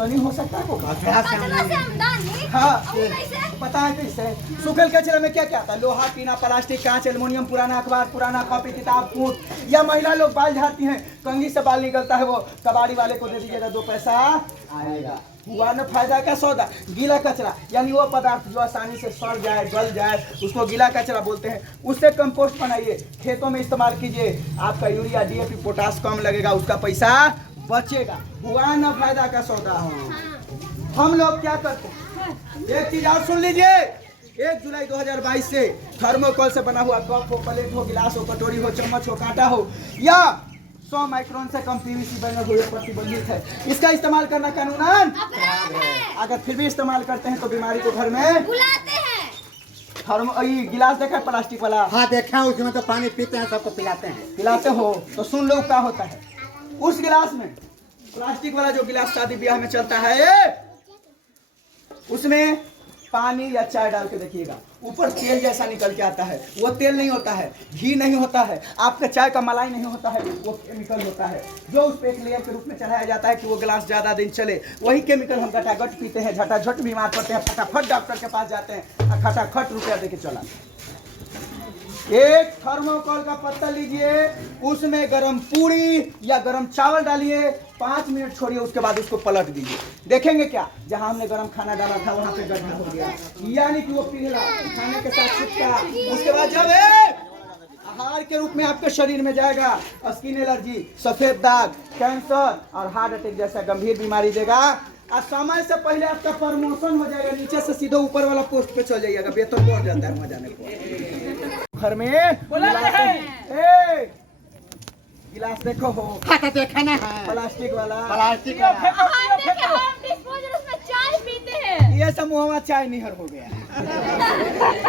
आमदनी हो सकता है वो कचरा से आमदनी? हाँ कैसे? पता है कैसे? सूखल कचरे में क्या क्या आता है? लोहा, टीना, प्लास्टिक, कांच, एल्युमिनियम, पुराना अखबार, पुराना कॉपी किताब, फूट, या महिला लोग बाल झाड़ती हैं, कंघी से बाल निकलता है, वो कबाड़ी वाले को दे दीजिएगा, 2 पैसा आएगा। हुआ न फायदा का सौदा। गीला कचरा यानी वो पदार्थ जो आसानी से सड़ जाए, गल जाए, उसको गीला कचरा बोलते हैं। उससे कंपोस्ट बनाइए, खेतों में इस्तेमाल कीजिए, आपका यूरिया, डीएपी, पोटास कम लगेगा, उसका पैसा बचेगा। हुआ न फायदा का सौदा। हम लोग क्या करते हैं, एक चीज और सुन लीजिए, 1 जुलाई 2022 से थर्मोकोल से बना हुआ कप हो, प्लेट हो, गिलास हो, कटोरी हो, चम्मच हो, कांटा हो, या 100 माइक्रोन से कम पीवीसी बैनर हो, प्रतिबंधित है। इसका इस्तेमाल करना कानूनन अगर फिर भी इस्तेमाल करते हैं तो बीमारी को घर में बुलाते हैं। गिलास देखा है प्लास्टिक वाला? हाँ देखा, उसमें तो पानी पीते हैं, सबको पिलाते हैं। पिलाते हो तो सुन लो क्या होता है। उस गिलास में, प्लास्टिक वाला जो गिलास शादी ब्याह में चलता है, उसमें पानी या चाय डाल के देखिएगा, ऊपर तेल जैसा निकल के आता है। वो तेल नहीं होता है, घी नहीं होता है, आपका चाय का मलाई नहीं होता है, वो केमिकल होता है जो उस पे एक लेयर के रूप में चढ़ाया जाता है कि वो गिलास ज़्यादा दिन चले। वही केमिकल हम घटाघट पीते हैं, झटाझट बीमार पड़ते हैं, फटाफट डॉक्टर के पास जाते हैं और खटाखट रुपया दे के चला। एक थर्मोकोल का पत्ता लीजिए, उसमें गरम पूरी या गरम चावल डालिए, 5 मिनट छोड़िए, उसके बाद उसको पलट दीजिए। देखेंगे क्या, जहां हमने गरम खाना डाला था वहां पे गड्ढा हो गया, यानी कि वो पिघला, खाने के साथ चिपका। उसके बाद जब आहार के रूप में आपके शरीर में जाएगा, स्किन एलर्जी, सफेद दाग, कैंसर और हार्ट अटैक जैसा गंभीर बीमारी देगा। और समय से पहले आपका प्रमोशन हो जाएगा, नीचे से सीधे ऊपर वाला पोस्ट पे चल जाइएगा, वेतन बढ़ जाता है वहां जाने को। घर में गिलास देखो हो, हाँ तो देखा ना है, प्लास्टिक वाला, प्लास्टिक वाला। हम डिस्पोजल उसमें चाय पीते हैं। ये समूह चाय निहर हो गया।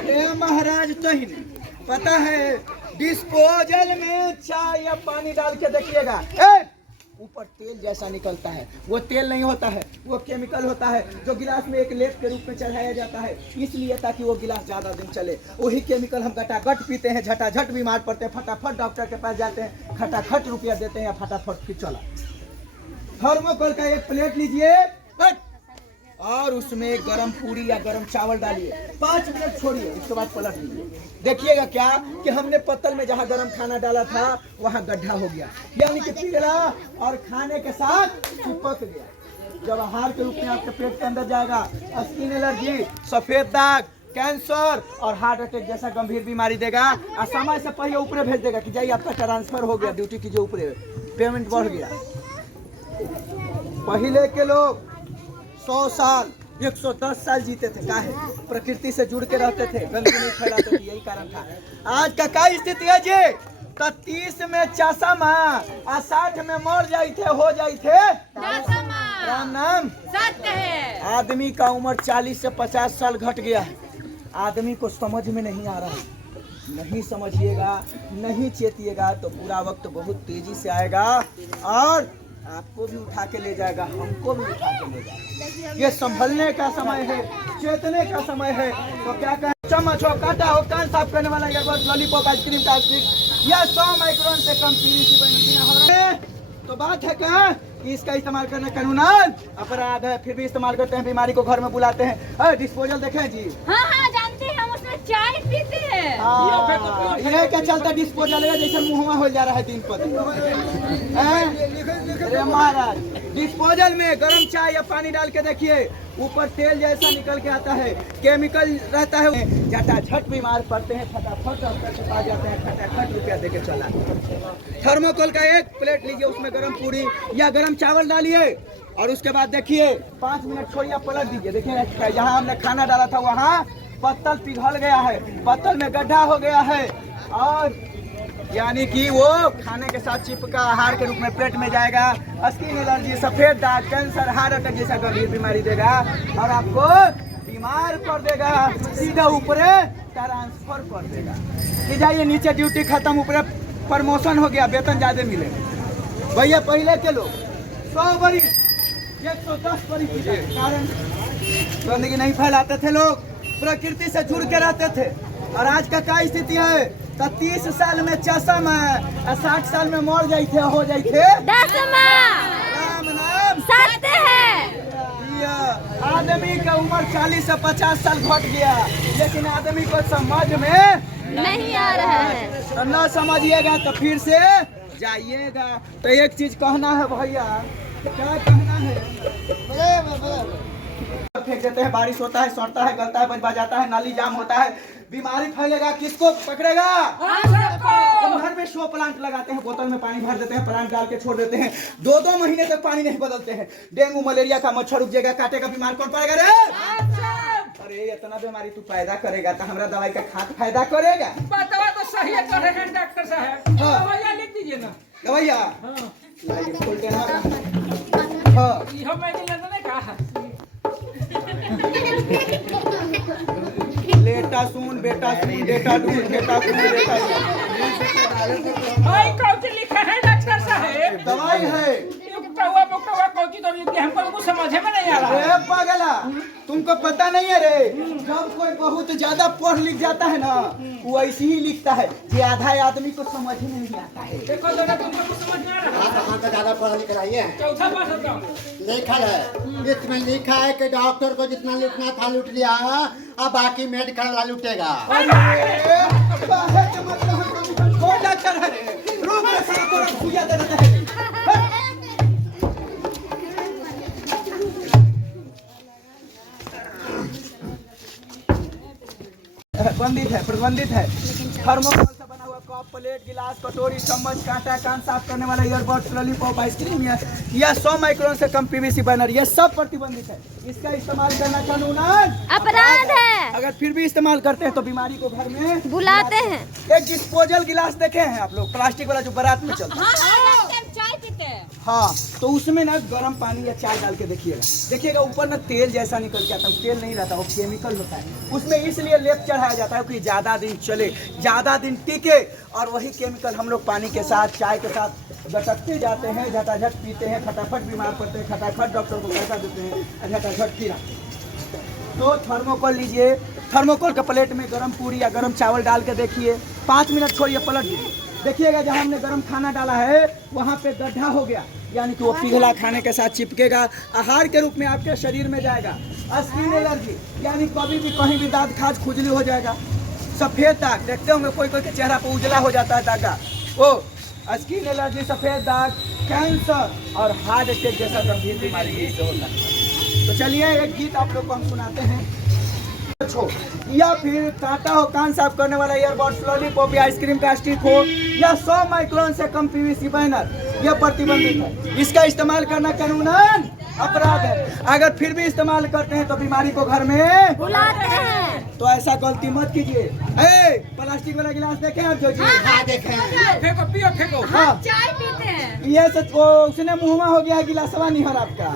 ए महाराज तो ही नहीं पता है, डिस्पोजल में चाय या पानी डाल के देखिएगा, ऊपर तेल जैसा निकलता है। वो तेल नहीं होता है, वो केमिकल होता है जो गिलास में एक लेप के रूप में चढ़ाया जाता है, इसलिए ताकि वो गिलास ज्यादा दिन चले। वही केमिकल हम घटाघट पीते हैं, झटाझट बीमार पड़ते हैं, फटाफट डॉक्टर के पास जाते हैं, खटाखट रुपया देते हैं, फटाफट फिर चला। थर्मोकोल का एक प्लेट लीजिए और उसमें गरम पूरी या गरम चावल डालिए, 5 मिनट छोड़िए, उसके बाद पलट लीजिए। देखिएगा क्या कि हमने पत्तल में जहाँ गरम खाना डाला था वहाँ गड्ढा हो गया, यानी कि पिघला और खाने के साथ चिपक गया। जब आहार के रूप में आपके पेट के अंदर जाएगा, स्किन एलर्जी, सफेद दाग, कैंसर और हार्ट अटैक जैसा गंभीर बीमारी देगा। और समय से पहले ऊपर भेज देगा कि जाइए आपका ट्रांसफर हो गया, ड्यूटी कीजिए, ऊपर पेमेंट बढ़ गया। पहले के लोग 100 साल 110 साल जीते थे, काहे? प्रकृति से जुड़ के रहते थे, गंदगी नहीं फैलाते थे, यही कारण था। आज का क्या स्थिति है जी? तो 30 में चशमा और 60 में मर जाई थे, हो जाई थे राम नाम सत्य है। आदमी का उम्र 40 से 50 साल घट गया है। आदमी को समझ में नहीं आ रहा है। नहीं समझिएगा, नहीं चेतिएगा तो पूरा वक्त बहुत तेजी से आएगा और आपको भी उठा के ले जाएगा, हमको भी उठा के ले जाएगा। ये संभलने का समय है, चेतने का समय है। तो क्या कहें, चम्मच हो, कांटा हो, कान साफ करने वाला लॉलीपॉप, आइसक्रीम का आइसक्रीम या 100 माइक्रोन से कम पीवीसी तो बात है क्या कि इसका इस्तेमाल करना कानूनन अपराध है, फिर भी इस्तेमाल करते हैं, बीमारी को घर में बुलाते हैं। डिस्पोजल देखें जी, हाँ जानते हैं, हम उसमें चाय पीते हैं। ये क्या चलता डिस्पोजल है जैसे मुँहवा हो जा रहा है 3 पद। अरे महाराज, डिस्पोजल में गरम चाय या पानी डाल के देखिए, ऊपर तेल जैसा निकल के आता है, केमिकल रहता है, झटाझट बीमार पड़ते हैं, फटाफट डॉक्टर के पास जाते हैं, फटाफट रुपया दे के चला। थर्मोकोल का एक प्लेट लीजिए, उसमें गरम पूरी या गरम चावल डालिए और उसके बाद देखिए 5 मिनट छोड़िए, पलट दीजिए। देखिए जहाँ हमने खाना डाला था वहाँ पत्तल पिघल गया है, पत्तल में गड्ढा हो गया है और यानी कि वो खाने के साथ चिपका आहार के रूप में पेट में जाएगा। स्किन एलर्जी, सफेद दाग, कैंसर, हार्ट अटैक जैसा गंभीर बीमारी देगा और आपको बीमार कर देगा, सीधा ऊपर ट्रांसफर कर देगा कि जाइए नीचे ड्यूटी खत्म, ऊपर प्रमोशन हो गया, वेतन ज्यादा मिलेगा। भैया पहले के लोग 100 बरिस 110 बरिस के कारण गंदगी नहीं फैलाते थे, लोग प्रकृति से जुड़ के रहते थे। और आज का क्या स्थिति है तो 30 साल में चशमा और 60 साल में मर जाते हो जाते। राम नाम सत्य है। उम्र 40 से 50 साल घट गया, लेकिन आदमी को समझ में नहीं आ रहा है। तो न समझिएगा तो फिर से जाइएगा। तो एक चीज कहना है भैया, क्या कहना है, फेंक देते हैं, बारिश होता है, सड़ता है, गलता है, बज जाता है, नाली जाम होता है, बीमारी फैलेगा, किसको पकड़ेगा? हम घर में शो प्लांट लगाते हैं, बोतल में पानी भर देते हैं, प्लांट डाल के छोड़ देते हैं, 2-2 महीने तक पानी नहीं बदलते हैं, डेंगू मलेरिया का मच्छर रुक जाएगा, काटेगा, बीमार कौन पड़ेगा रे? अरे इतना बीमारी तू पैदा करेगा तो हमारा दवाई का खाद फायदा करेगा? बतावा तो सही है कर रहे हैं डॉक्टर साहब। हाँ। दवाइयाँ लिख दीजिए ना। दवाइया हाँ। लाइए, खोलते हैं। हाँ यह मैं नहीं कहा। लेटा सुन बेटा सुन, बेटा दूध, बेटा सुन, बेटा सुन। भाई कौन सी लिखा है डॉक्टर साहब? दवाई है। कौवा कौवा कौन सी तो लिखी है, हमको कुछ समझ में नहीं आ रहा। अरे पागला, तुमको पता नहीं है रे, जब कोई बहुत ज्यादा पढ़ लिख जाता है ना, वो ऐसे ही लिखता है कि आधा आदमी को समझ ही नहीं आता है। देखो तो तुमको कुछ समझ में आ रहा। हाँ, तो हम तो ज्यादा पढ़ा लिख रही है। चौथा पास होता हूँ। लिखा है, इसमें लिखा है कि डॉक्टर को जितना लूटना था लूट लिया, अब बाकी मेडिकल वाला लूटेगा। कौन डॉक्टर है रे? रुक रे, साला तोरा सुइया दे देता है। प्रतिबंधित है। थर्मोकोल से बना हुआ कप, प्लेट, गिलास, कटोरी, चम्मच, कांटा, कान साफ करने वाला ईयरबड्स, लॉलीपॉप, आइसक्रीम या 100 माइक्रोन से कम पीवीसी बैनर, यह सब प्रतिबंधित है। इसका इस्तेमाल करना कानूनन अपराध है। अगर फिर भी इस्तेमाल करते हैं तो बीमारी को घर में बुलाते हैं। एक डिस्पोजल गिलास देखे हैं आप लोग, प्लास्टिक वाला जो बारात में चलता है? चाय पीते हैं। हाँ, तो उसमें ना गर्म पानी या चाय डाल के देखिएगा ऊपर ना तेल जैसा निकल के आता है। तेल नहीं रहता, वो केमिकल होता है। उसमें इसलिए लेप चढ़ाया जाता है कि ज़्यादा दिन चले, ज़्यादा दिन टिके, और वही केमिकल हम लोग पानी के साथ, चाय के साथ झटकते जाते हैं, झटाझट पीते हैं, फटाफट बीमार पड़ते हैं, फटाफट डॉक्टर को पैसा देते हैं, झटाझट फिर। तो थर्मोकोल लीजिए, थर्मोकोल का प्लेट में गर्म पूरी या गर्म चावल डाल के देखिए, 5 मिनट छोड़िए, पलट दीजिए, देखिएगा जहाँ हमने गर्म खाना डाला है वहाँ पे गड्ढा हो गया, यानी कि वो पिघला खाने के साथ चिपकेगा, आहार के रूप में आपके शरीर में जाएगा। स्किन एलर्जी, यानी कभी भी कहीं भी दांत खाज खुजली हो जाएगा। सफ़ेद दाग, देखते होंगे कोई कोई के चेहरा पर उजला हो जाता है दागा, वो स्किन एलर्जी, सफ़ेद दाग, कैंसर और हार्ट अटैक जैसा गंभीर बीमारी इससे होता है। तो चलिए एक गीत आप लोग को हम सुनाते हैं। या फिर कांटा हो, कान साफ करने वाला ईयरबड्स, लॉलीपॉप या आइसक्रीम का स्टिक हो, या 100 माइक्रोन से कम पीवीसी बैनर, यह प्रतिबंधित है। इसका इस्तेमाल करना कानूनन अपराध है। अगर फिर भी इस्तेमाल करते हैं तो बीमारी को घर में बुलाते हैं। तो ऐसा गलती मत कीजिए। प्लास्टिक वाला गिलास देखे आप जो जी? हाँ देखे हैं। फेंको पियो फेंको। हाँ, चाय पीते हैं। ये सच को उसने मुँह में हो गया गिलासवा निहर आपका।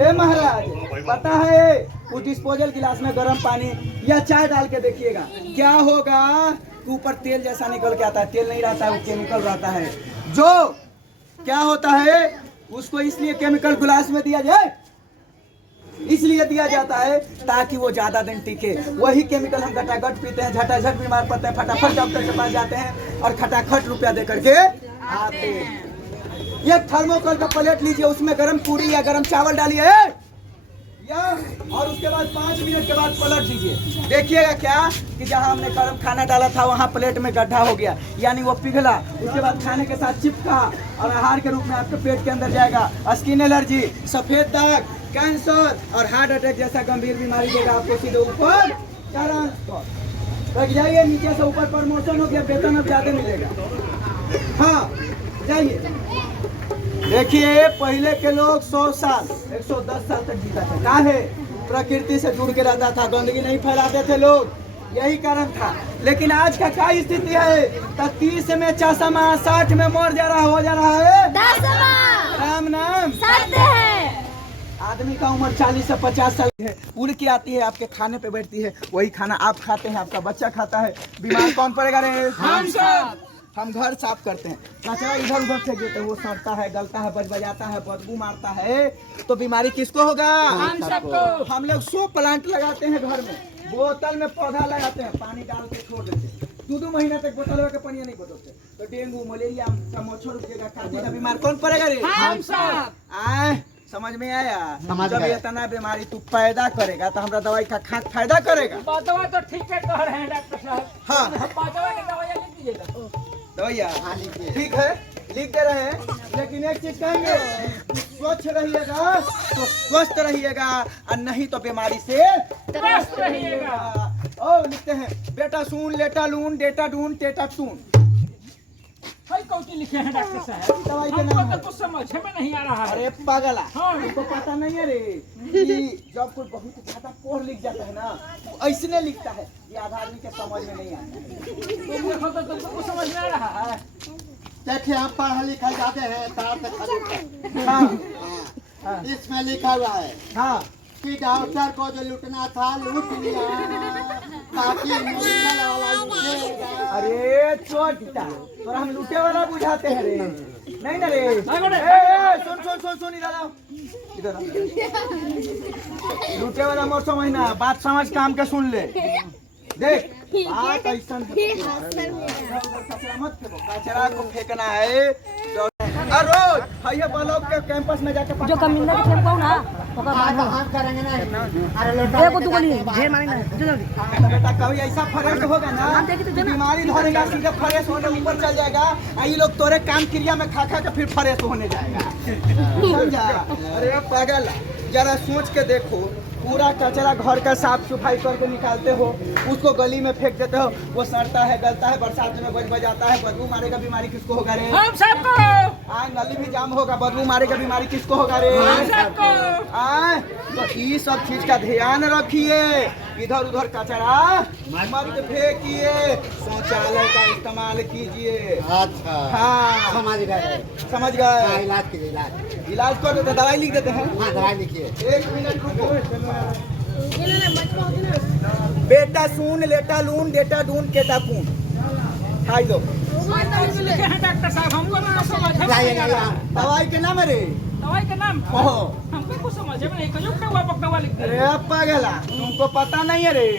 ए महाराज, पता है उस डिस्पोजल गिलास में गर्म पानी या चाय डाल के देखिएगा, क्या होगा? ऊपर तेल जैसा निकल के आता है, तेल नहीं रहता है, वो केमिकल रहता है। जो क्या होता है उसको इसलिए केमिकल गिलास में दिया जाए, इसलिए दिया जाता है ताकि वो ज्यादा दिन टिके। वही केमिकल हम घटाघट पीते हैं, झटाझट बीमार पड़ते हैं, फटाफट डॉक्टर के पास जाते हैं और खटाखट रुपया दे करके आते हैं। ये थर्मोकोल का प्लेट लीजिए, उसमें गर्म पूरी या गर्म चावल डालिए और उसके बाद 5 मिनट के बाद पलट दीजिए। देखिएगा क्या कि जहां हमने गर्म खाना डाला था वहां प्लेट में गड्ढा हो गया, यानी वो पिघला, उसके बाद खाने के साथ चिपका और आहार के रूप में आपके पेट के अंदर जाएगा। स्किन एलर्जी, सफेद दाग, कैंसर और हार्ट अटैक जैसा गंभीर बीमारी देगा आपको सीधे ऊपर रख जाइए। नीचे से ऊपर प्रमोशन हो गया, वेतन अब ज्यादा मिलेगा। हाँ जाइए। देखिए पहले के लोग 100 साल 110 साल तक जीता था, क्या है? प्रकृति से जुड़ के रहता था, गंदगी नहीं फैलाते थे लोग, यही कारण था। लेकिन आज का क्या स्थिति है? 30 में चश्मा, 60 में मर जा रहा हो जा रहा है। राम नाम सत्य है। आदमी का उम्र 40 से 50 साल है, उड़ के आती है, आपके खाने पे बैठती है, वही खाना आप खाते हैं, आपका बच्चा खाता है, बीमार कौन पड़ेगा रे? हम सब। हम घर साफ करते हैं, कचरा इधर उधर फेंक देते हैं, वो सड़ता है, गलता है, बजाता है, बदबू मारता है, तो बीमारी किसको होगा? हम सबको। हम लोग 100 प्लांट लगाते हैं घर में, बोतल में पौधा लगाते हैं, पानी डाल के छोड़ देते हैं, 2-2 महीना तक बोतल के पानी नहीं बदलते, तो डेंगू मलेरिया का मच्छर रुकेगा, बीमार कौन पड़ेगा रे? हम सब। समझ में आया? समझ जब गए। इतना बीमारी तू पैदा करेगा तो हमरा दवाई का खाद फायदा करेगा। बातवा तो ठीक है कह रहे हैं डॉक्टर साहब। हाँ। बातवा की दवाइयाँ लिख दीजिएगा। दवाइया हाँ, लिखिए। ठीक है, लिख दे रहे हैं, लेकिन एक चीज कहेंगे, स्वच्छ रहिएगा तो स्वस्थ रहिएगा और नहीं तो बीमारी से त्रस्त रहिएगा। और लिखते हैं, बेटा सुन लेटा लून डेटा डून टेटा टून। भाई कौन सी लिखे हैं डॉक्टर साहब? दवाई के नाम हमको है। तो कुछ समझ में नहीं आ रहा है। अरे पागला, हाँ। तुमको पता नहीं है रे कि जब कोई बहुत ज्यादा पढ़ लिख जाता है ना तो ऐसने लिखता है, ये आधा आदमी के समझ में नहीं आता है। तुम देखो तो तुमको कुछ समझ में आ रहा है। देखिए हम पढ़ा लिखा जाते हैं तार से खरीद हाँ हाँ। इसमें लिखा हुआ है हाँ कि डॉक्टर को जो लूटना था लूट लिया, बाकी मेडिकल वाला लूटेगा। अरे चोटा, तोरा हम लूटे वाला बुझाते हैं रे, नहीं ना रे। नहीं बोले। सुन सुन सुन सुन, इधर आओ, इधर आओ। लूटे वाला मत समझना, बात समझ काम के सुन ले। देख बात ऐसा कचरा मत फेंको, कचरा को फेंकना है तो रोज भैया ब्लॉक के कैंपस में जाके जो कमीना के टेम्पो ना ओकर हाँ, बाद तो हम करेंगे ना। अरे लौटा एगो दुगो ली ढेर मारी ना जल्दी बेटा कभी ऐसा फ्रेश होगा ना हम देखी तो कि जना। बीमारी धरेगा, सीधे फ्रेश होने ऊपर चल जाएगा। और ये लोग तोरे काम क्रिया में खा खा के फिर फ्रेश होने जाएगा, समझा? अरे पागल, जरा सोच के देखो, पूरा कचरा घर का साफ सफाई करके निकालते हो, उसको गली में फेंक देते हो, वो सड़ता है गलता है, बरसात में बज जाता है, बदबू मारेगा, बीमारी किसको होगा रे? हम सबको। आ नली भी जाम होगा, बदबू मारेगा, बीमारी किसको होगा रे? हम सबको। आ तो ये सब चीज का ध्यान रखिए, इधर उधर कचरा मत फेंकिए, शौचालय का इस्तेमाल कीजिए। अच्छा हाँ समझ गए। समझ हाँ, गए? इलाज कीजिए इलाज। इलाज कर देते, दवाई लिख देते हैं। हाँ दवाई लिखिए। 1 मिनट रुको। बेटा सुन लेटा लून डेटा डून केटा पून, खाई दो। लिखे हैं डॉक्टर साहब, हमको ना समझ में जाइए नहीं आ रहा है। दवाई के नाम है रे? दवाई का नाम ओहो, हमको कुछ समझ में नहीं। कहीं दवा पकवा लिख दे। अरे पागला, तुमको पता नहीं है रे,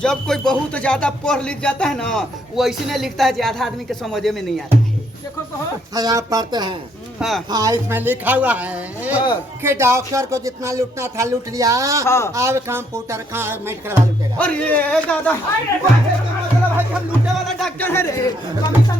जब कोई बहुत ज्यादा पढ़ लिख जाता है ना वो ऐसे नहीं लिखता है, आधा आदमी के समझ में नहीं आता है। देखो तो हो। हाँ पढ़ते हैं। हाँ हाँ इसमें लिखा हुआ है हाँ। कि डॉक्टर को जितना लूटना था लूट लिया, हाँ। अब कंप्यूटर का मेडिकल वाला लूटेगा। और ये दादा मतलब है कि हम लूटे वाला डॉक्टर है रे, कमीशन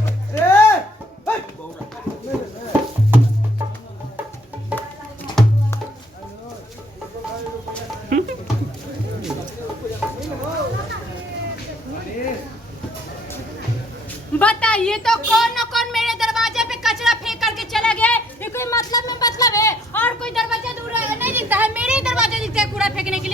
बताइए तो कौन न कौन मेरे दरवाजे पे कचरा फेंक करके चला गया? ये कोई मतलब में मतलब है? और कोई दरवाजा दूर नहीं दिखता है, मेरे ही दरवाजा दिखता है कूड़ा फेंकने के